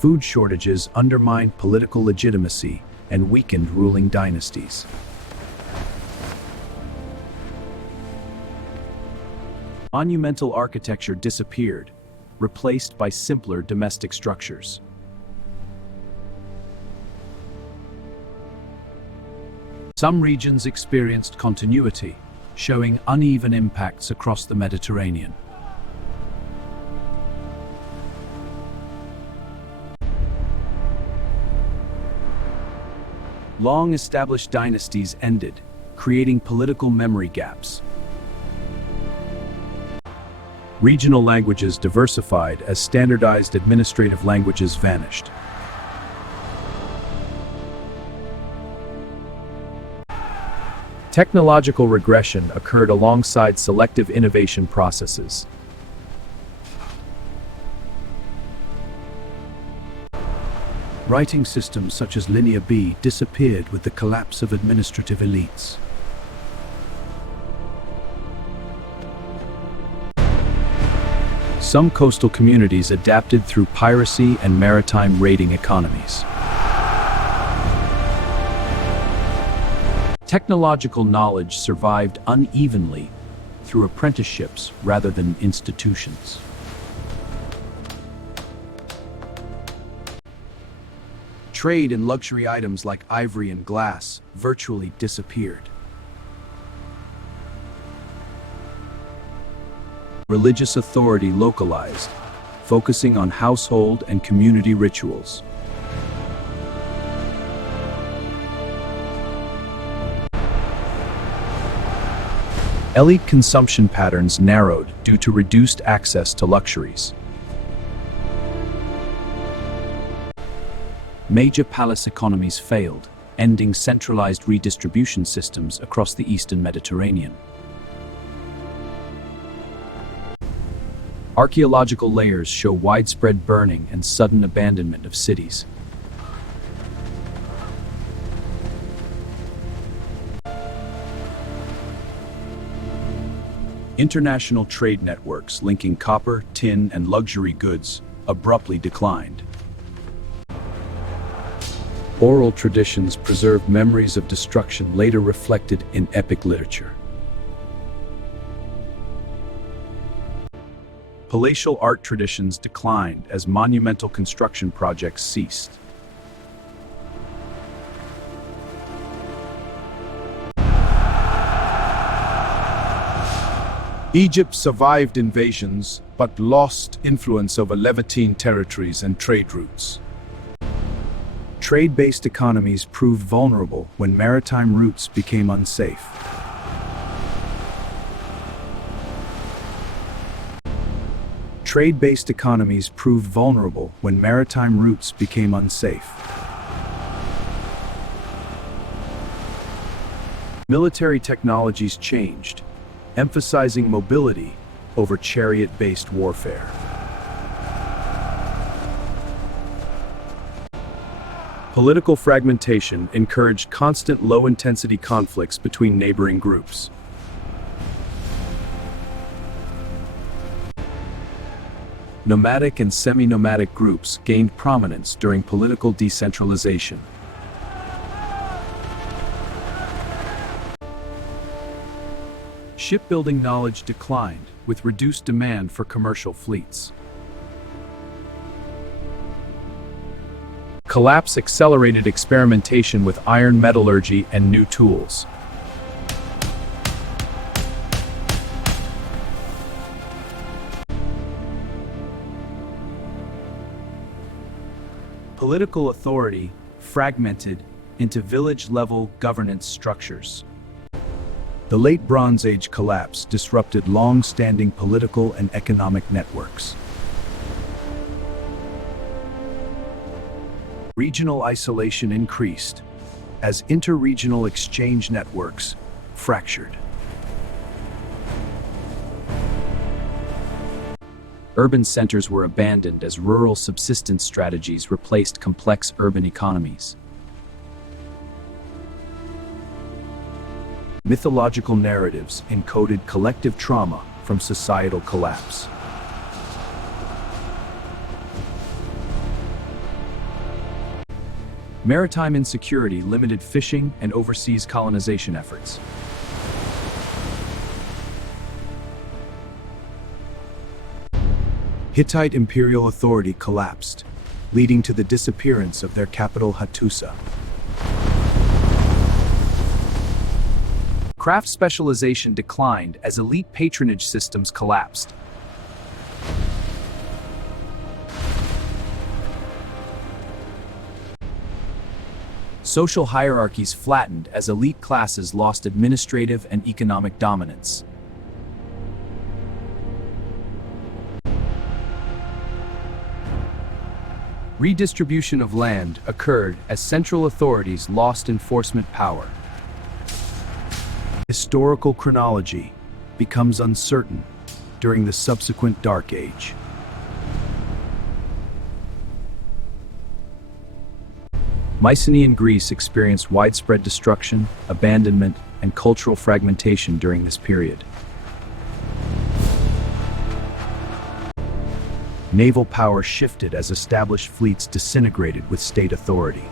Food shortages undermined political legitimacy and weakened ruling dynasties. Monumental architecture disappeared, replaced by simpler domestic structures. Some regions experienced continuity, showing uneven impacts across the Mediterranean. Long-established dynasties ended, creating political memory gaps. Regional languages diversified as standardized administrative languages vanished. Technological regression occurred alongside selective innovation processes. Writing systems such as Linear B disappeared with the collapse of administrative elites. Some coastal communities adapted through piracy and maritime raiding economies. Technological knowledge survived unevenly through apprenticeships rather than institutions. Trade in luxury items like ivory and glass virtually disappeared. Religious authority localized, focusing on household and community rituals. Elite consumption patterns narrowed due to reduced access to luxuries. Major palace economies failed, ending centralized redistribution systems across the eastern Mediterranean. Archaeological layers show widespread burning and sudden abandonment of cities. International trade networks linking copper, tin, and luxury goods abruptly declined. Oral traditions preserved memories of destruction later reflected in epic literature. Palatial art traditions declined as monumental construction projects ceased. Egypt survived invasions, but lost influence over Levantine territories and trade routes. Trade-based economies proved vulnerable when maritime routes became unsafe. Trade-based economies proved vulnerable when maritime routes became unsafe. Military technologies changed, emphasizing mobility over chariot-based warfare. Political fragmentation encouraged constant low-intensity conflicts between neighboring groups. Nomadic and semi-nomadic groups gained prominence during political decentralization. Shipbuilding knowledge declined, with reduced demand for commercial fleets. Collapse accelerated experimentation with iron metallurgy and new tools. Political authority fragmented into village-level governance structures. The late Bronze Age collapse disrupted long-standing political and economic networks. Regional isolation increased as interregional exchange networks fractured. Urban centers were abandoned as rural subsistence strategies replaced complex urban economies. Mythological narratives encoded collective trauma from societal collapse. Maritime insecurity limited fishing and overseas colonization efforts. Hittite imperial authority collapsed, leading to the disappearance of their capital Hattusa. Craft specialization declined as elite patronage systems collapsed. Social hierarchies flattened as elite classes lost administrative and economic dominance. Redistribution of land occurred as central authorities lost enforcement power. Historical chronology becomes uncertain during the subsequent Dark Age. Mycenaean Greece experienced widespread destruction, abandonment, and cultural fragmentation during this period. Naval power shifted as established fleets disintegrated with state authority.